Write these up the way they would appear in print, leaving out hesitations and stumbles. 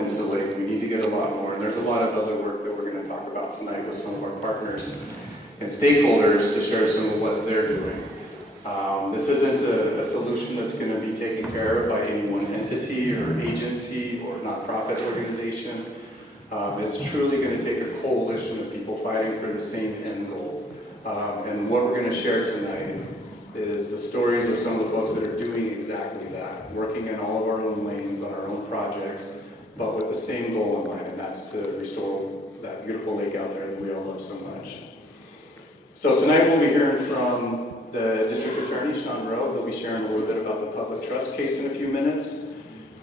into the lake. We need to get a lot more, and there's a lot of other work that we're going to talk about tonight with some of our partners and stakeholders to share some of what they're doing. This isn't a solution that's going to be taken care of by any one entity or agency or nonprofit organization. It's truly going to take a coalition of people fighting for the same end goal. And what we're going to share tonight is the stories of some of the folks that are doing exactly that, working in all of our own lanes on our own projects, but with the same goal in mind, and that's to restore that beautiful lake out there that we all love so much. So tonight we'll be hearing from the District Attorney, Sean Rowe. He'll be sharing a little bit about the public trust case in a few minutes.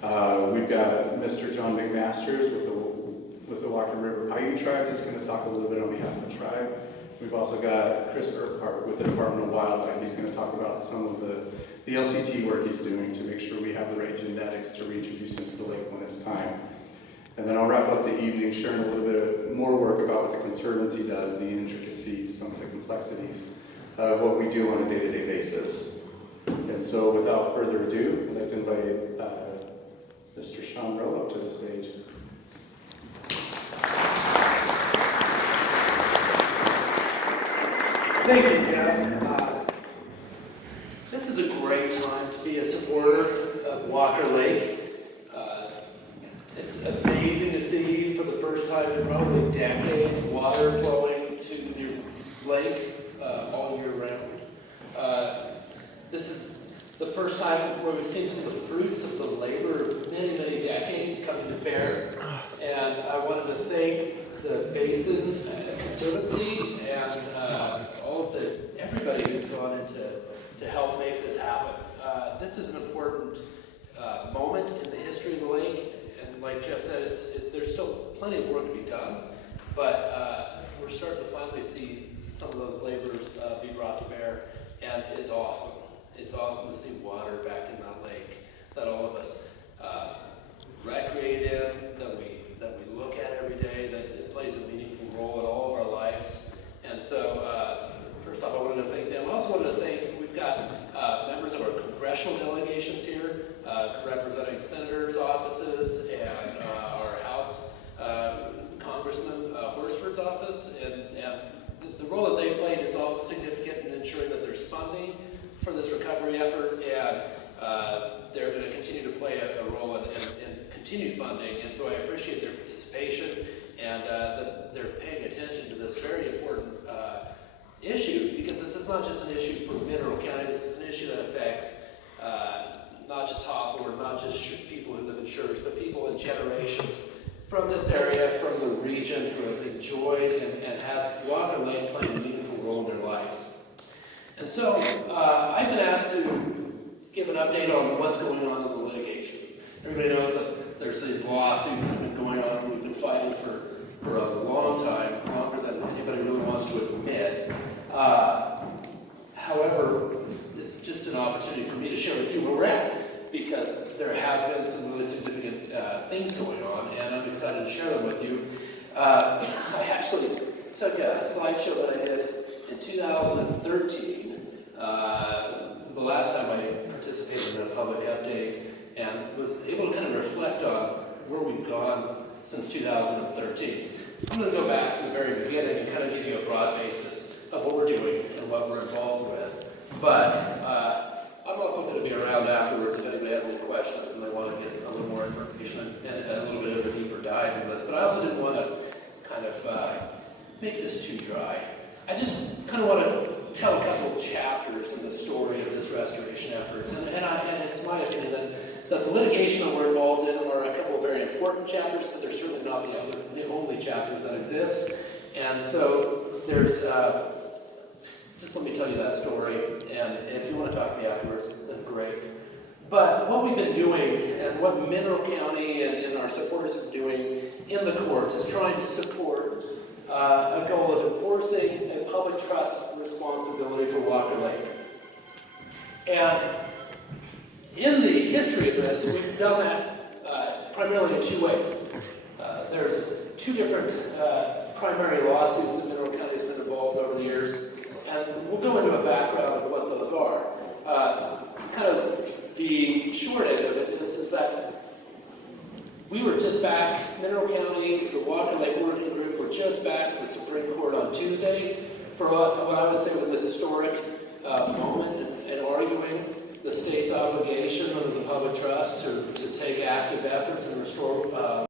We've got Mr. John McMasters with the Walker River Paiute Tribe that's going to talk a little bit on behalf of the tribe. We've also got Chris Urquhart with the Department of Wildlife. He's going to talk about some of the LCT work he's doing to make sure we have the right genetics to reintroduce into the lake when it's time. And then I'll wrap up the evening sharing a little bit more work about what the Conservancy does, the intricacies, some of the complexities of what we do on a day-to-day basis. And so without further ado, I'd like to invite Mr. Sean Rowe up to the stage. Thank you, Jeff. This is a great time to be a supporter of Walker Lake. It's amazing to see for the first time in probably decades water flowing to the lake all year round. This is the first time where we've seen some of the fruits of the labor of many, many decades coming to bear. And I wanted to thank the Basin Conservancy and everybody who's gone into to help make this happen. This is an important moment in the history of the lake, and like Jeff said, there's still plenty of work to be done, but we're starting to finally see some of those labors be brought to bear, and it's awesome. It's awesome to see water back in that lake that all of us recreate in, that we look at every day, that it plays a meaningful role in all of our lives. And so, first off, I wanted to thank them. I also wanted to thank, we've got members of our congressional delegations here, representing senators' offices and our House Congressman Horsford's office. And the role that they've played is also significant in ensuring that there's funding for this recovery effort, and they're going to continue to play a role in continued funding. And so I appreciate their participation and that they're paying attention to this very important issue, because this is not just an issue for Mineral County. This is an issue that affects not just Hawthorne, not just people who live in Shores, but people in generations from this area, from the region, who have enjoyed and have Walker Lake playing a meaningful role in their lives. And so I've been asked to give an update on what's going on in the litigation. Everybody knows that there's these lawsuits that have been going on, and we've been fighting for a long time, longer than anybody really wants to admit. However, it's just an opportunity for me to share with you where we're at, because there have been some really significant things going on, and I'm excited to share them with you. I actually took a slideshow that I did in 2013, the last time I participated in a public update, and was able to kind of reflect on where we've gone since 2013. I'm going to go back to the very beginning and kind of give you a broad basis of what we're doing and what we're involved with. But I'm also going to be around afterwards if anybody has any questions and they want to get a little more information and a little bit of a deeper dive in this. But I also didn't want to kind of make this too dry. I just kind of want to tell a couple of chapters in the story of this restoration effort. And it's my opinion that the litigation that we're involved in are a couple of very important chapters, but they're certainly not the only chapters that exist. And so there's, just let me tell you that story, and if you want to talk to me afterwards, then great. But what we've been doing, and what Mineral County and our supporters are doing in the courts, is trying to support a goal of enforcing a public trust responsibility for Walker Lake. And in the history of this, we've done that primarily in two ways. There's two different primary lawsuits that Mineral County has been involved over the years, and we'll go into a background of what those are. Kind of the short end of it is that We were just back, Mineral County, the Walker Lake Working Group were just back at the Supreme Court on Tuesday for what I would say was a historic moment in arguing the state's obligation under the public trust to take active efforts and restore